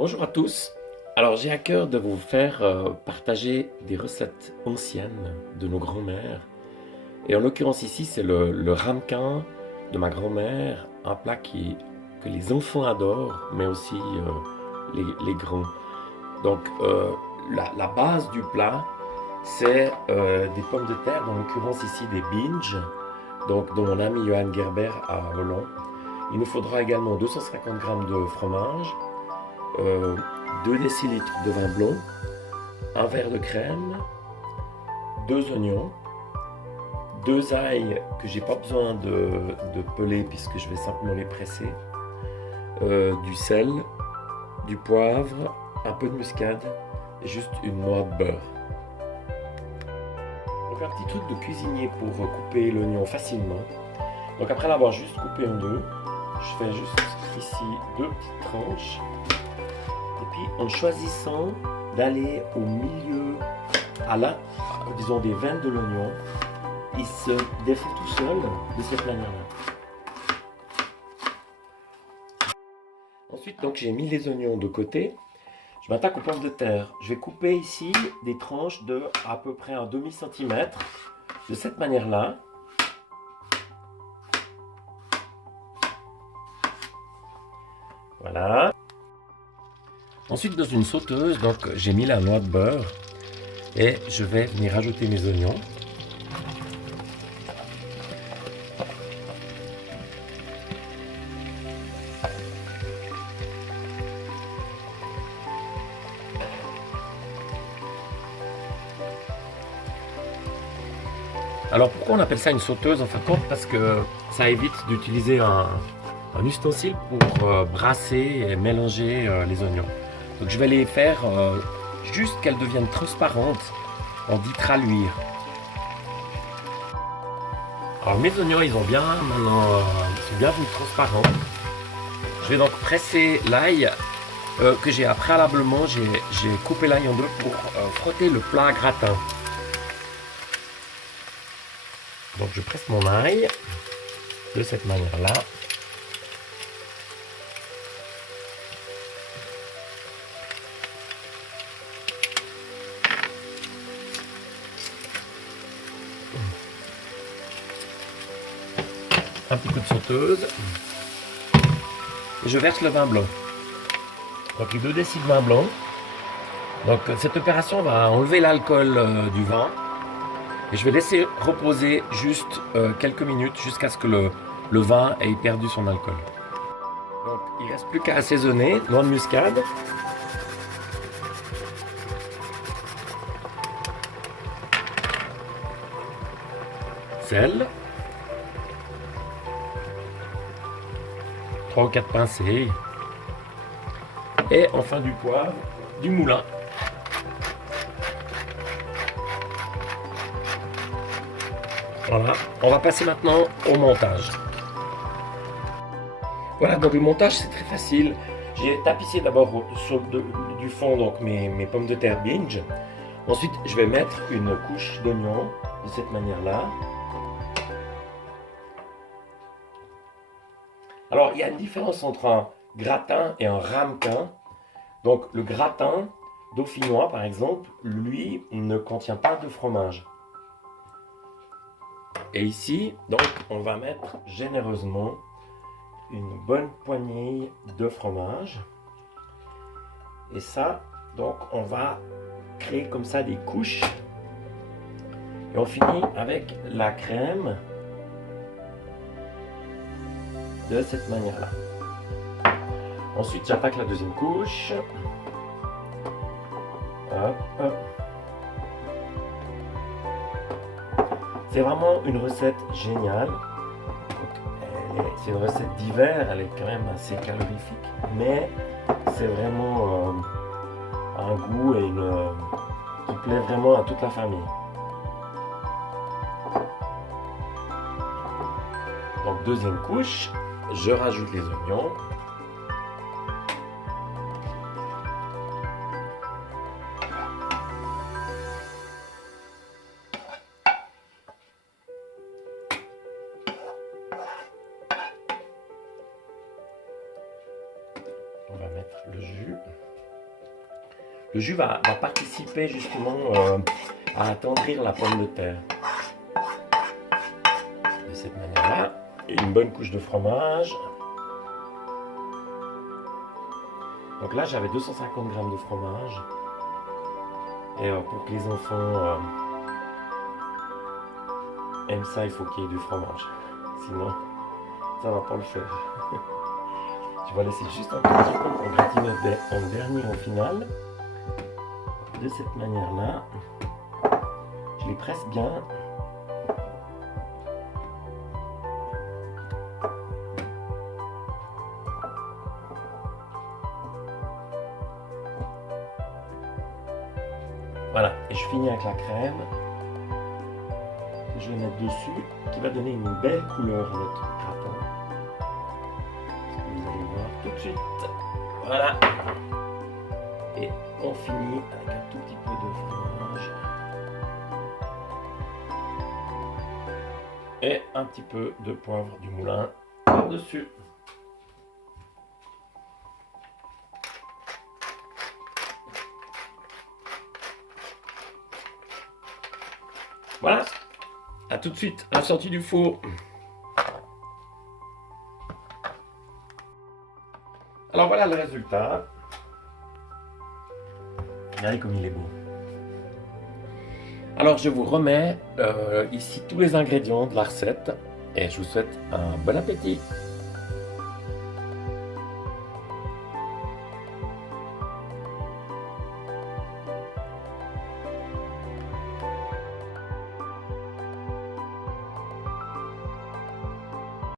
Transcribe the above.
Bonjour à tous. Alors j'ai à cœur de vous faire partager des recettes anciennes de nos grands-mères. Et en l'occurrence ici c'est le ramequin de ma grand-mère, un plat que les enfants adorent, mais aussi les grands. Donc la base du plat c'est des pommes de terre, en l'occurrence ici des binge, donc dont mon ami Johan Gerber à Hollande. Il nous faudra également 250 g de fromage, euh, 2 décilitres de vin blanc, un verre de crème, 2 oignons, 2 ails que j'ai pas besoin de peler puisque je vais simplement les presser, du sel, du poivre, un peu de muscade et juste une noix de beurre. Donc un petit truc de cuisinier pour couper l'oignon facilement. Donc après l'avoir juste coupé en deux, je fais juste ici 2 petites tranches. Et puis en choisissant d'aller au milieu, disons des veines de l'oignon, il se défait tout seul de cette manière-là. Ensuite, donc j'ai mis les oignons de côté. Je m'attaque aux pommes de terre. Je vais couper ici des tranches de à peu près un demi-centimètre, de cette manière-là. Voilà. Ensuite, dans une sauteuse, donc j'ai mis la noix de beurre et je vais venir ajouter mes oignons. Alors pourquoi on appelle ça une sauteuse en fin de compte? Parce que ça évite d'utiliser un ustensile pour brasser et mélanger les oignons. Donc je vais les faire juste qu'elles deviennent transparentes. On dit traluire. Alors mes oignons ils ont bien maintenant ils sont bien venus transparents. Je vais donc presser l'ail que j'ai préalablement, j'ai coupé l'ail en deux pour frotter le plat à gratin. Donc je presse mon ail de cette manière-là. Un petit coup de sauteuse. Et je verse le vin blanc. Donc les 2 décilitres de vin blanc. Donc cette opération va enlever l'alcool du vin. Et je vais laisser reposer juste quelques minutes jusqu'à ce que le vin ait perdu son alcool. Donc il ne reste plus qu'à assaisonner. Noix de muscade. Sel. 3 ou 4 pincées. Et enfin du poivre, du moulin. Voilà, on va passer maintenant au montage. Voilà, donc le montage c'est très facile. J'ai tapissé d'abord sur du fond donc mes pommes de terre binge. Ensuite, je vais mettre une couche d'oignon de cette manière-là. Alors, il y a une différence entre un gratin et un ramequin. Donc, le gratin dauphinois, par exemple, lui, ne contient pas de fromage. Et ici, donc, on va mettre généreusement une bonne poignée de fromage. Et ça, donc, on va créer comme ça des couches. Et on finit avec la crème de cette manière-là. Ensuite, j'attaque la deuxième couche. Hop, hop. C'est vraiment une recette géniale. C'est une recette d'hiver, elle est quand même assez calorifique, mais c'est vraiment un goût qui plaît vraiment à toute la famille. Donc deuxième couche, je rajoute les oignons. On va mettre le jus. Le jus va participer justement à attendrir la pomme de terre. De cette manière-là, une bonne couche de fromage. Donc là, j'avais 250 grammes de fromage. Et pour que les enfants aiment ça, il faut qu'il y ait du fromage. Sinon, ça va pas le faire. Je vais laisser juste un petit peu pour gratiner en dernier au final. De cette manière-là, je les presse bien. Voilà, et je finis avec la crème que je vais mettre dessus, qui va donner une belle couleur à notre gratin. Vous allez voir tout de suite. Voilà. Et on finit avec un tout petit peu de fromage. Et un petit peu de poivre du moulin par-dessus. Voilà, à tout de suite, à la sortie du four. Alors voilà le résultat. Regardez comme il est beau. Alors je vous remets ici tous les ingrédients de la recette et je vous souhaite un bon appétit.